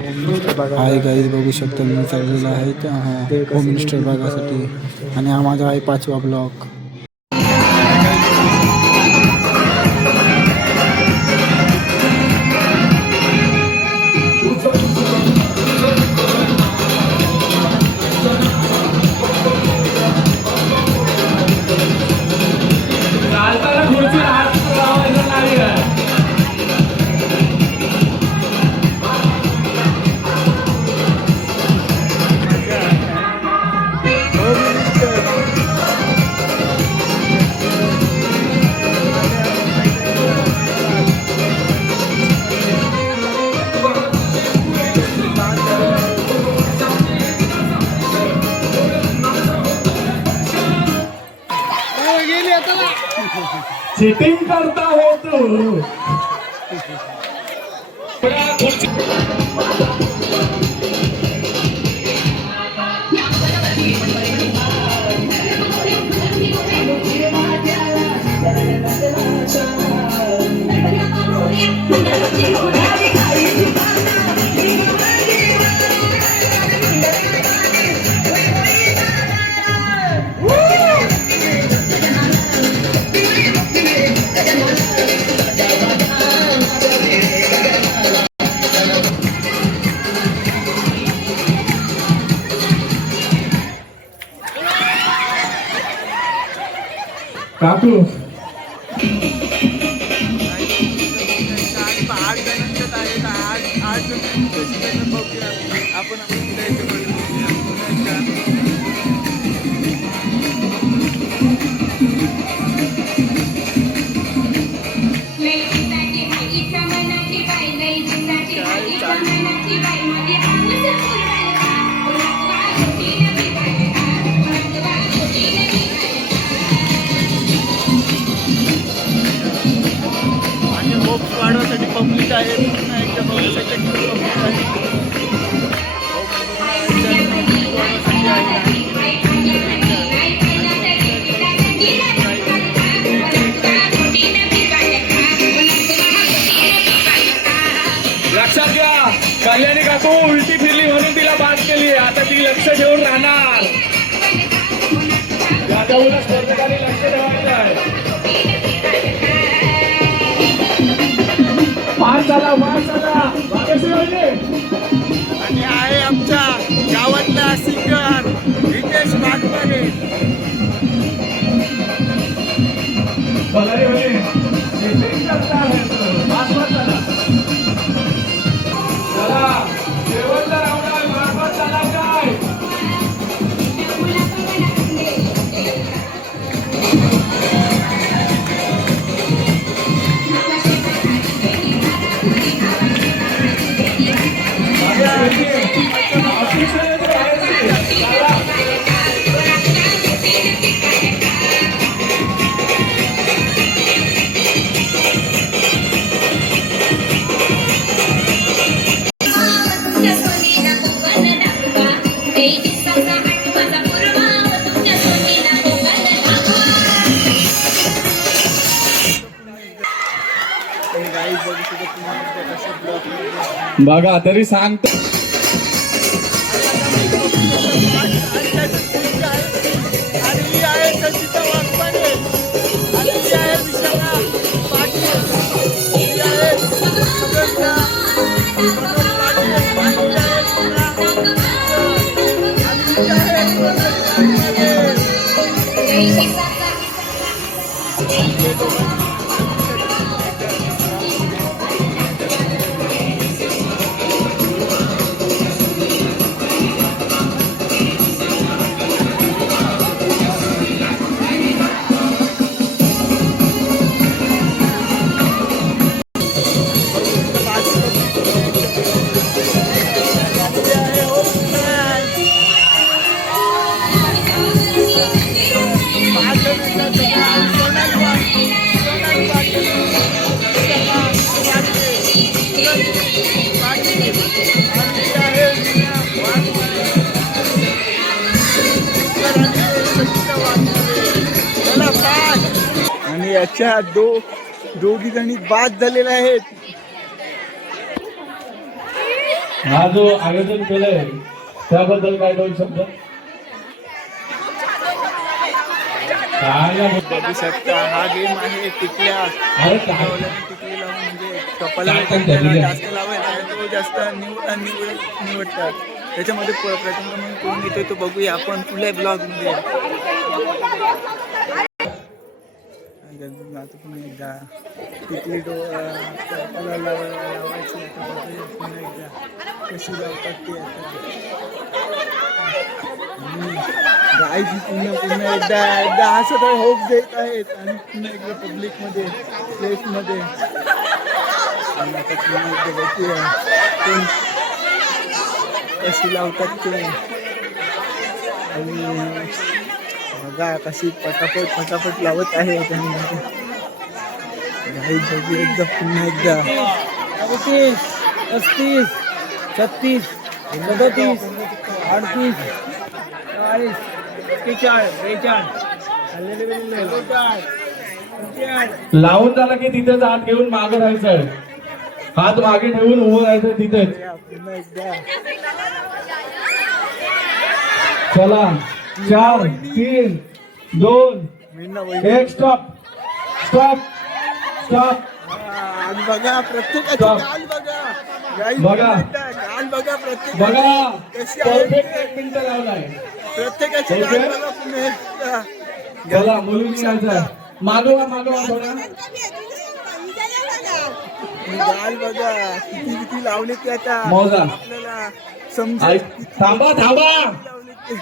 Hi guys, बघू शकता मी चाललेला आहे होम मिनिस्टर भागासाठी आणि हा माझा आहे 5वा ब्लॉक. चीटिंग करता हो तू. काकू वाढवण्यासाठी पब्लिक आहे, लक्षात घ्या. कल्याणी काकू उलटी फिरली म्हणून तिला बाद केली. आता ती लक्ष ठेवून राहणार. जाधवला स्पर्धकांनी लक्ष ठेवायचं आहे. पास झाला आणि आहे आमच्या गावातला सिंगर रितेश वाघमारे. बघा तरी सांगतो. आणि याच्या दोघी जणी बाद झालेल्या आहेत. हा जो आयोजन केलंय त्याबद्दल काय दोन शब्द? बघू शकता हा गेम आहे टिकल्या. अरे काय टिकली लावून म्हणजे कपाला जास्त लावेल आणि तो जास्त निवडतात. त्याच्यामध्ये प्रथम क्रमांक कोण येतोय तो बघूया आपण पुढल्या ब्लॉग मध्ये. आता पुन्हा एकदा टिकली कपाला लावायची पुन्हा एकदा कशी लावतात ते गाय पुन्हा एकदा असं तर होप देत आहेत आणि पुन्हा एकदा पब्लिक मध्ये प्लेस मध्ये आता पुन्हा एकदा बघूया कोण कशी लावतात ते. आणि बघा कशी पटापट लावत आहे गाई बघू एकदा पुन्हा एकदा 35, 35, 36, 37, 38, 40, 42, लावून झालं की तिथेच हात घेऊन मागे राहायचं. हात मागे ठेवून उभं राहायचं तिथेच. पुन्हा एकदा चला 4, 3, 2, 1 स्टॉप. आणि बघा प्रत्येकाची Stop. गाल बघा गाई बघा. गाल बघा प्रत्येक बघा कशी आहे परफेक्ट 1 मिनिट लावलाय. प्रत्येकाची गाल Okay. बघा पुन्हा एकदा. चला मुलींनी यायचं. मागवा थोडा. गाल बघा किती लावले ते आता मोजा. आपल्याला समजेल थांबा लावले ते.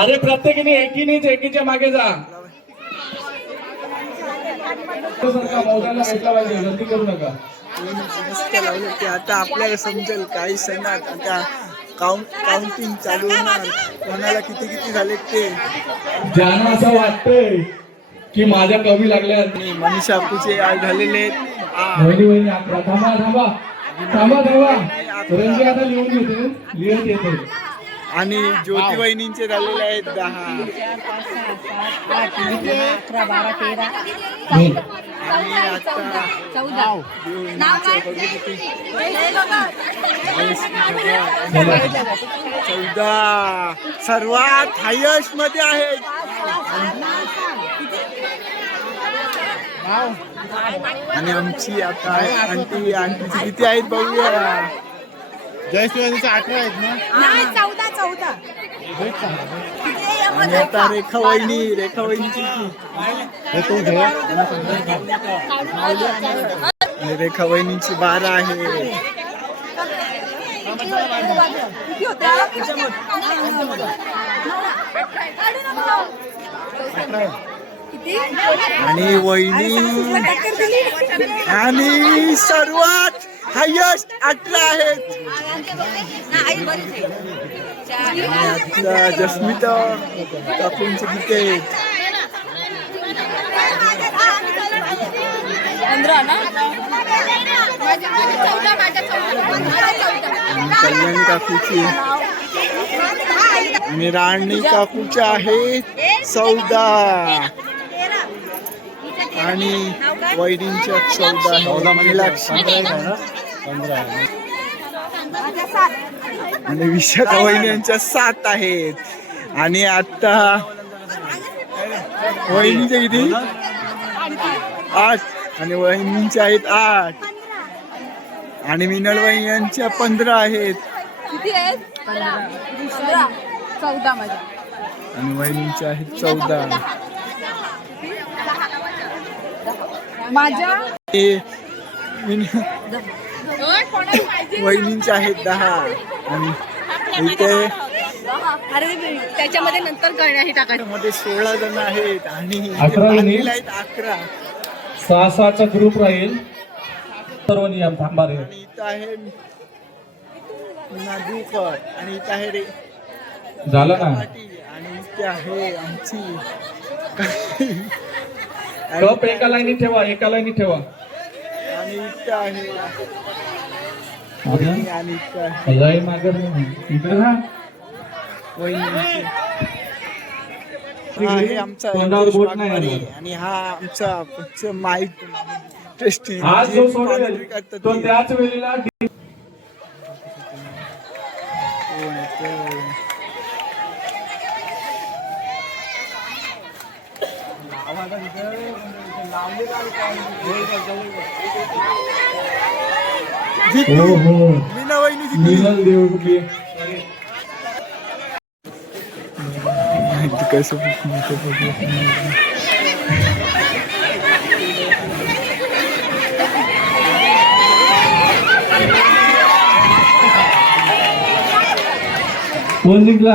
अरे प्रत्येकीने एकीच्या मागे जा. मोजायला भेटला पाहिजे, गर्दी करू नका. मस्त लावले ते आता आपल्याला समजेल काही सणात आता काउंटिंग चालू होणार कोणाला किती झाले ते. ज्यांना असं वाटतंय की माझ्या कमी लागल्या. आणि मनीषा आपूचे आज झालेले वहिनी 11. थांबा रंगी आता लिहत येते. आणि ज्योती वहिनींचे झालेले आहेत 10. 11, 12, 13. आणि आता 14 सर्वात हायस्ट मध्ये आहेत. आणि आमची आता आंटीची किती आहेत बघूया. जयश्रीवाणीचे 18 आहेत ना. नाही 14. आणि आता रेखा वहिनीची आणि रेखा वहिनीची 12 आहे. आणि वहिनी आणि सर्वात हायस्ट 18 आहेत. आणि आता जस्मिता काकूंचे किती आहेत. 15 ना. कल्याणी काकूची आणि राणी काकूच्या आहेत 14 आणि वैरींच्या 14 आणि विशाखा वहिनींच्या 7 आहेत. आणि आता वहिनीच्या किती 8 आणि वहिनींच्या आहेत 8 आणि मिनल वहिनींच्या 15 आहेत. किती आहेत? 14 मध्ये. आणि वहिनींच्या आहेत 14. माझ्या वहिनींच्या आहेत 10 आणि इथे अरे त्याच्यामध्ये नंतर कळण्या टाकायचं. मध्ये 16 जण आहेत आणि 11 वहिनी? आहेत 11. 6-6चा ग्रुप राहील. सर्व नियम थांबा रे. आणि इथं आहे नादूकर आणि इथं आहे रे झालं ना. पाटील आणि इथे आहे आमची कप एका लाईनीत ठेवा. आणि इथं आहे अजून? आणि इथं आहे लय मागे इकडे ना. वहिनी. हा हे आमचा तोंडावर यश बोट नाही वाघमारे आलं. आणि हा आमचा माईक टेस्टिंग आज जो सोडेल तो त्याच वेळेला हो हो मीना वहिनी जिंकली. मिनल देव कुठली माहिती कसं मोठं public नाही. कोण जिंकला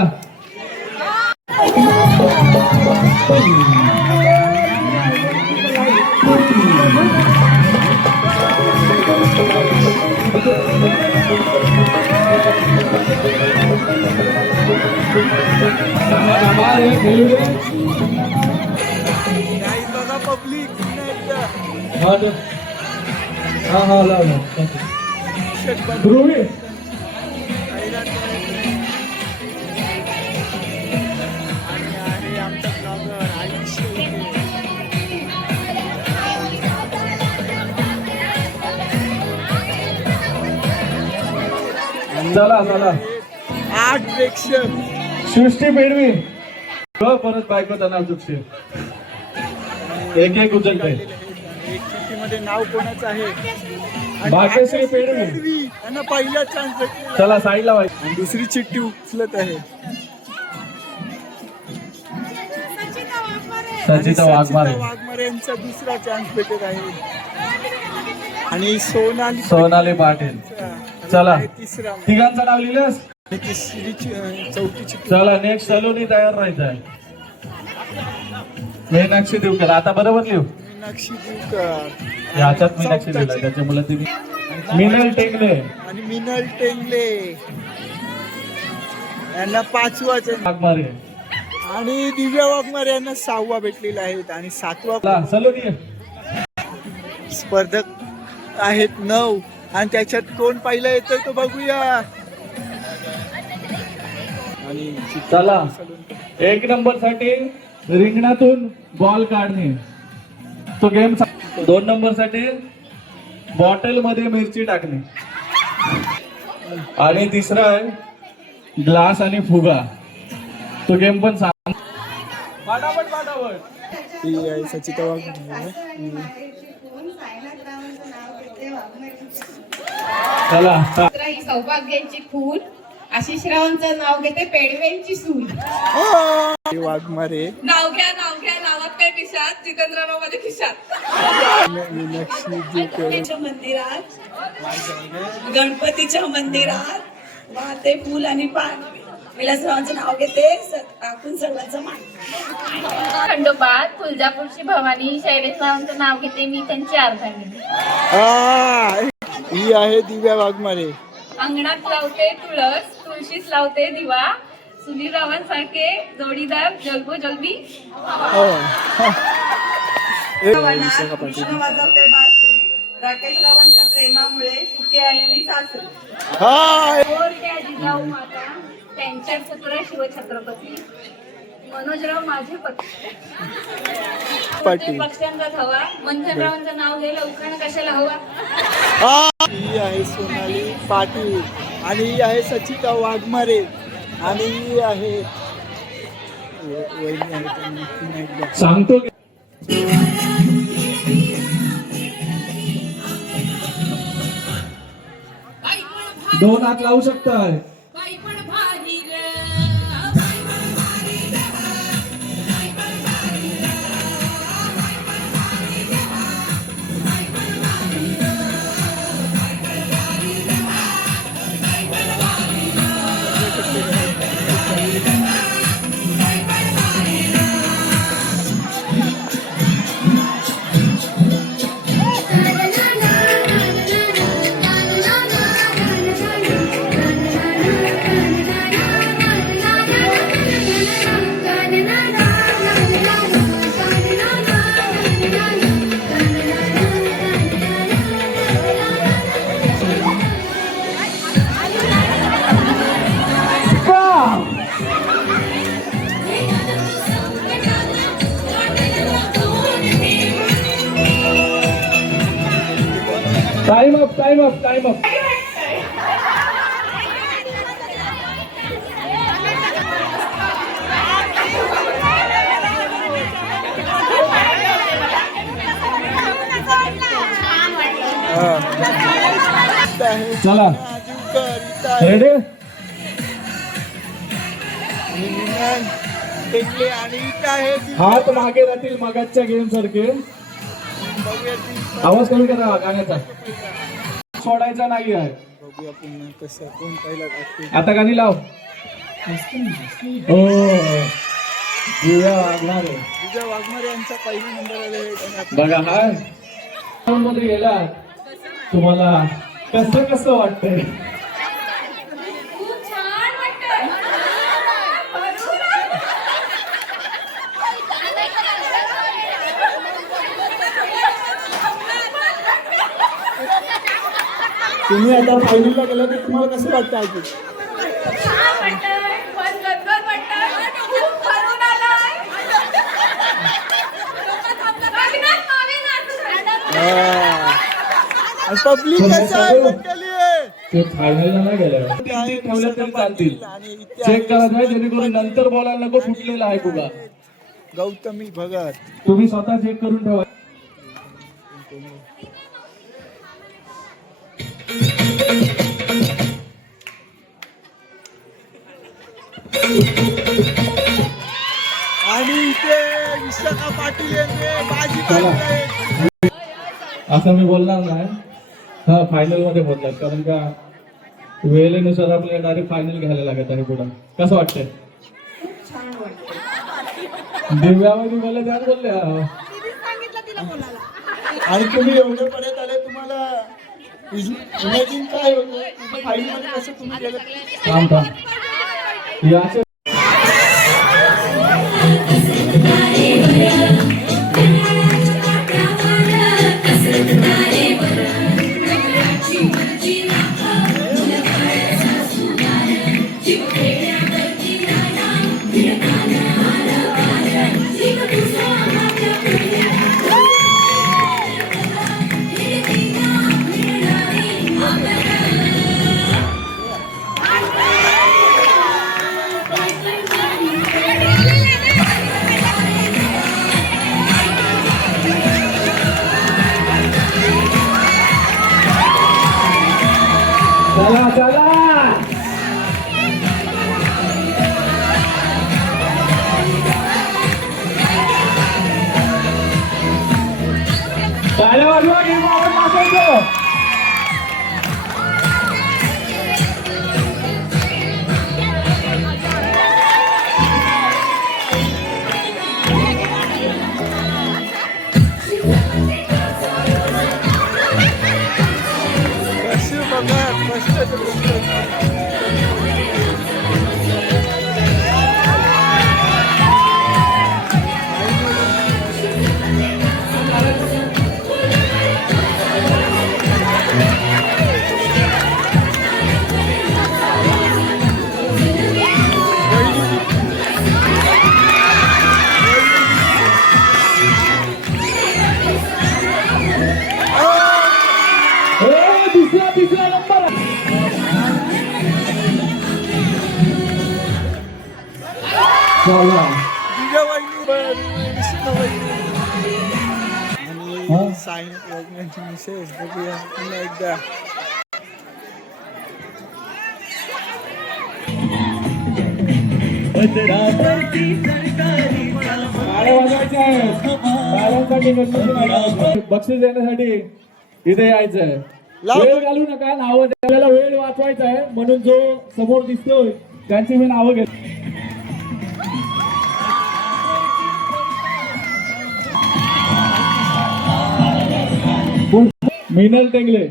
नाही बघा पब्लिक हा हा लावला ध्रुवी आमचा ब्लॉगर आयुष्य. चला चला 8 प्रेक्षक. सृष्टी पेडवी हो परत बायकोचं नाव चुकते एक उचलते एक चिठ्ठीमध्ये नाव कोणाचं आहे? आणि भाग्यश्री पेडवी. पेडवी. त्यांना पहिला चान्स भेटला. चला साईडला व्हायचं आणि दुसरी चिठ्ठी उचलत आहे सचिता वाघमारे वाघमारे यांचा दुसरा चान्स भेटत आहे. आणि सोनाली पाटील. चला तिसरा. तिघांचं नाव लिहिलंस आणि तिसरी चौथी चिठ्ठी. चला नेक्स्ट सलूनी तयार राहायचं आहे मीनाक्षी देवकर आता बरोबर लिहू मीनाक्षी देवकर. ह्याच्यात मीनाक्षी दिला त्याच्यामुळे ती मिनल टेंगले आणि मिनल टेंगले यांना 5वा चान्स. वाघमारे आणि दिव्या वाघमारे यांना 6वा भेटलेला आहे. आणि 7वा चला सलूनी स्पर्धक आहेत 9. आणि त्याच्यात कोण पहिला येतोय तो बघूया. आणि चला 1 नंबर साठी रिंगणातून बॉल काढणे तो गेम. 2 नंबर साठी बॉटल मध्ये मिरची टाकणे आणि तिसरा आहे ग्लास आणि फुगा तो गेम पण सांग. ती आहे सचिता वाघमारे. चला ही सौभाग्याची खून आशिषरावांचं नाव घेते पेडवेंची सून. ती वाघमारे. नाव घ्या नावात काय खिशात जितेंद्रराव मध्ये खिशात. मीनाक्षी देवकर. मंदिरात गणपतीच्या मंदिरात वाहते फुल आणि पान. विलासरावांचं नाव घेते टाकून सर्वांचं मान. खंडोबात तुळजापूरची भवानी शैलेशरावांचं नाव घेते मी त्यांची अर्धांगिनी. ही आहे दिव्या वाघमारे. अंगणात लावते तुळस तुळशीत लावते दिवा सुनीलरावांसारखे जोडीदार जलबोजलबी. कृष्ण वाजवते बासरी. राकेश रावांच्या प्रेमामुळे सुखी आहे मी सासरी. थोरल्या जिजाऊ माता त्यांच्या पुत्र शिवछत्रपती मनोजराव माझे पती. पाटील. पक्ष्यांचा धवा मंथनरावांचं नाव घ्यायला उखाणा कशाला हवा. ही आहे सोनाली पाटील. आणि ही आहे सचिता वाघमारे. आणि ही आहे वहिनी आहे त्यांनी पुन्हा एकदा. सांगतो की दोन हात लावू शकताय. Time up. इथं आहे चला. आजीवकर, इथं आहे रेडी आणि विनय टेकले आणि इथं आहे हात मागे राहतील मगाच्या गेम सारखे. बघूया ती- आवाज कमी करा गाण्याचा, सोडायचा नाही आहे. बघूया पुन्हा कसं कोण पहिला टाकते. आता गाणी लाव. हो दिव्या वागणारे विजय वाघमारे यांचा पहिला नंबर आले. बघा हा मध्ये गेला, तुम्हाला कसं कसं वाटतंय? खूप छान वाटतं. तुम्ही आता फायनलला गेला तर तुम्हाला कसं वाटतं ऐकून? छान वाटतं, पण गदगद वाटतं. खूप भरून आलंय. लग्नात नवीन नाचू. पब्लिक कसं आहे मंडळी? ते फायनलला नाही गेलं, ठेवलं तरी चालतील. चेक करायचं आहे जेणेकरून नंतर बोलायला नको फुटलेला आहे कुगा. गौतमी भगत तुम्ही स्वतः चेक करून ठेवा. आणि इथे विशाखा पाटील यांनी बाजी मारली. असं मी बोलणार नाही. हा फायनल मध्ये बोलतात, कारण का वेळेनुसार आपल्याला डायरेक्ट फायनल घ्यायला लागत आहे पुढं. कसं वाटतंय? छान वाटतं. दिव्यामध्ये बोलले त्यात बोलले आणि तुम्ही एवढे पर्यंत आले, तुम्हाला इमॅजिन काय होतं फायनल मध्ये कसं तुम्ही गेलं? थांब थांब याचे चला चला टाळ्या वाजवा, गेम आपण नाचायचं. कसं बघा कष्ट तिसरा नंबर चला. आणि साईन यांची मिसेस बघूया पुन्हा एकदा. बक्षीस देण्यासाठी इथे यायचं आहे. वेळ घालू नका, नावं द्यायला वेळ वाचवायचा आहे, म्हणून जो समोर दिसतोय त्यांची मी नावं घेतो. मिनल टेंगले,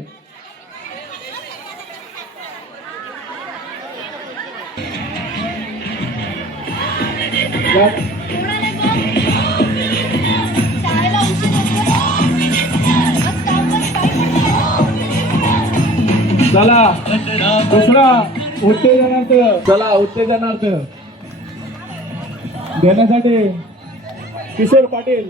चला दुसरा उत्तेजनार्थ, चला उत्तेजनार्थ देण्यासाठी किशोर पाटील.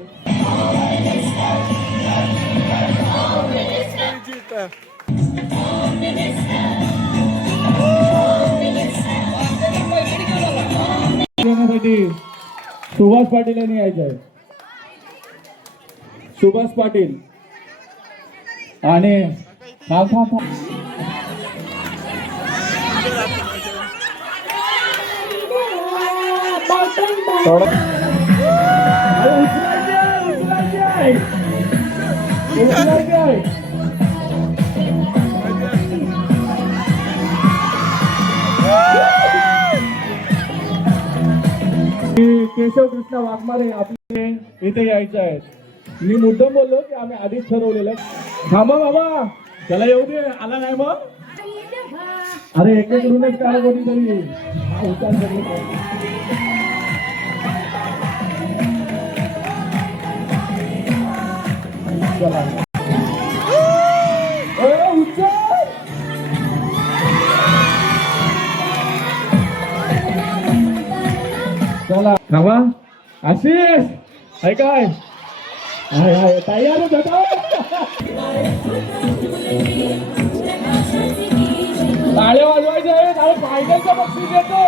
देण्यासाठी सुभाष पाटील यांनी यायचं आहे. सुभाष पाटील आणि थांब थांब थांब. थोडं. अरे उचलायची आहे, उचलायची आहे. उचलायची आहे. केशव कृष्ण वाघमारे आपले इथे यायचे आहेत. मी मुद्दाम बोललो की आम्ही आधीच ठरवलेलं. थांबा बाबा, त्याला येऊ दे. आला नाही मग. अरे एकेकडूनच काय कोणीतरी उच्चार चला उच्चार. चला थांबा. आशिष आहे काय? आहे तयारच होता. टाळे वाजवायचे आहेत. अरे फायनलचं बक्षीस येते.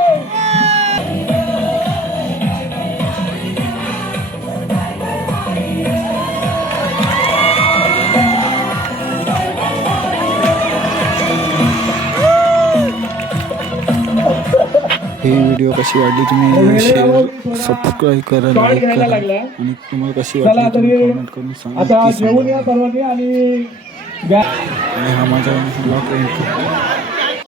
ही व्हिडिओ कशी वाटली तुम्ही शेअर सबस्क्राईब करा, लाईक करा आणि तुम्हाला कशी चला वाटली तरी तुम्ही कमेंट करून सांगा. आता नक्की जेवून सांगा. या सर्वांनी आणि आणि हा माझा ब्लॉग एंड